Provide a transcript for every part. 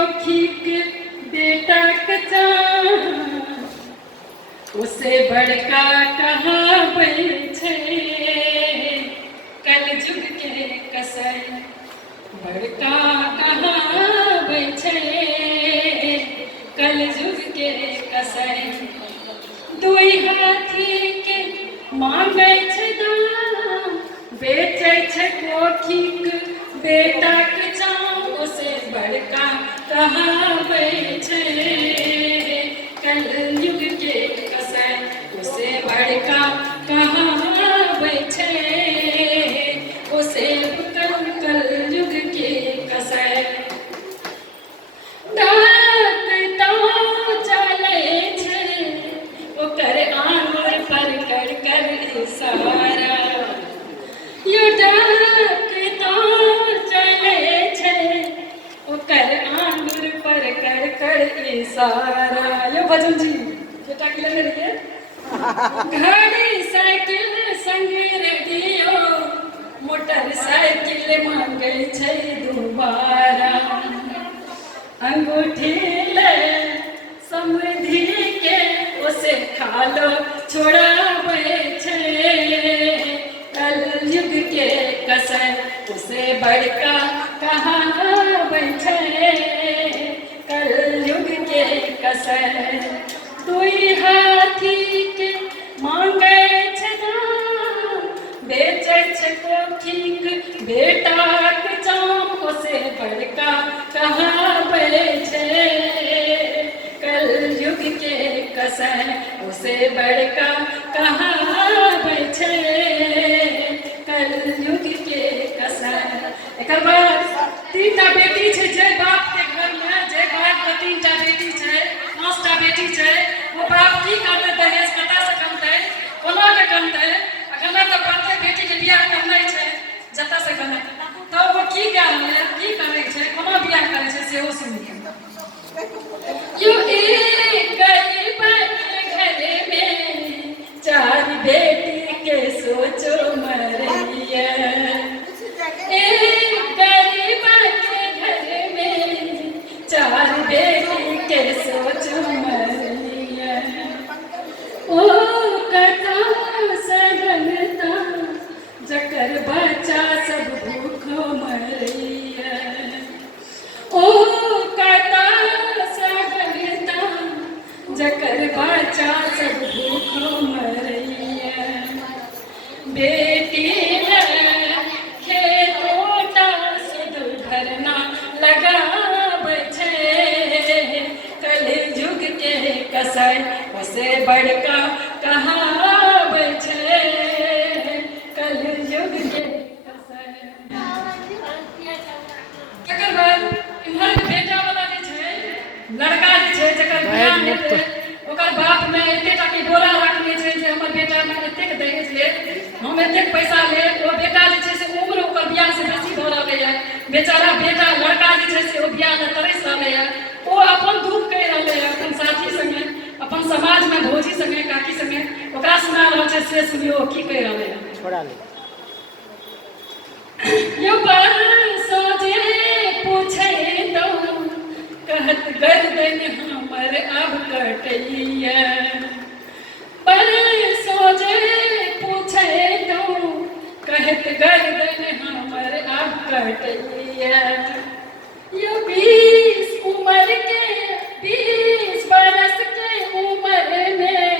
कोखीक बेटा कचा उसे बड़का कहाबै छै कलजुग के कसै बड़का कहाबै छै कलजुग के कसै दुई हाथी के मांगै छै दाम बेचै छै कोखीक बेटा के चाम उसे बड़का कहाबै छै कलयुग के कसै उसे बड़का कहाबै छै उसे कलयुग के कसै डाकता चलै छै ओकर आंगुर पर कर कर इशारा यो डाकता चलै छै ओकर आंगुर पर कर कर इशारा। यो भजन जी बेटा के लेने रहिए घड़ी साइकिल संग रेडियो मोटरसाइकिल मांगे छै दोबारा अंगूठी ले समृद्धि के उसे खालो छोड़ाबै छै कलयुग के कसै उसे बड़का कहाबै छै कलयुग के कसै दुई हाथी के मांगै छै दाम बेचै छै कोखीक बेटाक चाम उसे बड़का कहाबै छै कलयुग के कसै उसे बड़का कहाबै छै कलयुग के कसै। एकर बाद तीनटा बेटी छै जय बाप के घर में जय बाप के तीनटा बेटी छै पांचटा बेटी छै वो बाप की करतै दहेज कतऽ से कमतै कोना के कमतै अखन तऽ पांचे बेटी के बियाह करनाइ छै जतऽ से कमै तब वो की कऽ रहलै की करै छै कोना बियाह करै छै सेहो सुनिए यो एक गरीब घर में चार बेटी के सोचो मरिया एक गरीब के घर में चार बेटी के सोचो मरिया ओ कथा सगनता जकर बच्चा सब भूखो मरिया ओ कथा सगनता जकर बच्चा सब भूखो मरिया बेटी खेतोटा सुध धरना लगाबै छै कलयुग के कसै उसे बड़का कहाबै छै कलयुग के कसै। एकर बाद इम्हर बेटा वाला जे छै लड़का जे छै जकर बियाह हेतै ओकर बाप में एतेटा के बोरा रखने छै जे हमर बेटा में एतेक दहेज लेत हम एतेक पैसा लेब ओ बेटा जे छै से उम्र ओकर बियाह से बेसी भऽ रहलैए बेचारा बेटा लड़का जे छै से ओ बियाह ले तरस रहलैए ओ अपन दुख कहि रहलैए अपन साथी संगे अपन समाज में भौजी संगे काकी संगे ओकरा सुना रहल छै से सुनियो की कहि रहलैए छोड़ा ले यो पर सोचे पूछे तो कहत गर्दन हमर अब कटैया पर सोचे पूछे तो कहत गर्दन हमर अब कटैया यो 20 उम्र के 20 बरस के उम्र में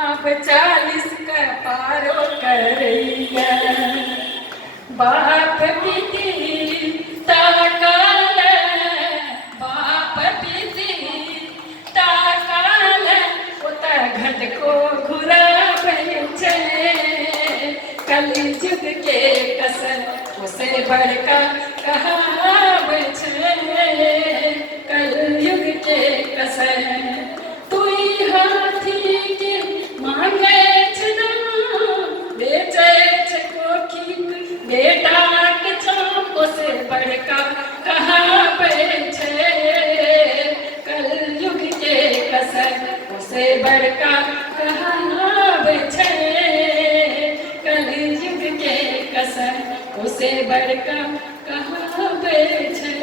अब 40 का पारो करैया बाप पीती ताकाल बाप पीती ताकाल ओता घट को घुराबै छै कलयुग के कसै उसे बड़का कहाबै छै कलयुग के कसै दुई हाथी के मांगै छै दाम बेचै छै कोखीक बेटाक चाम उसे बड़का कहाबै छै कलयुग के कसै उसे बड़का कहाबै छै कलयुग के कसै उसे बड़का कहाबै छै।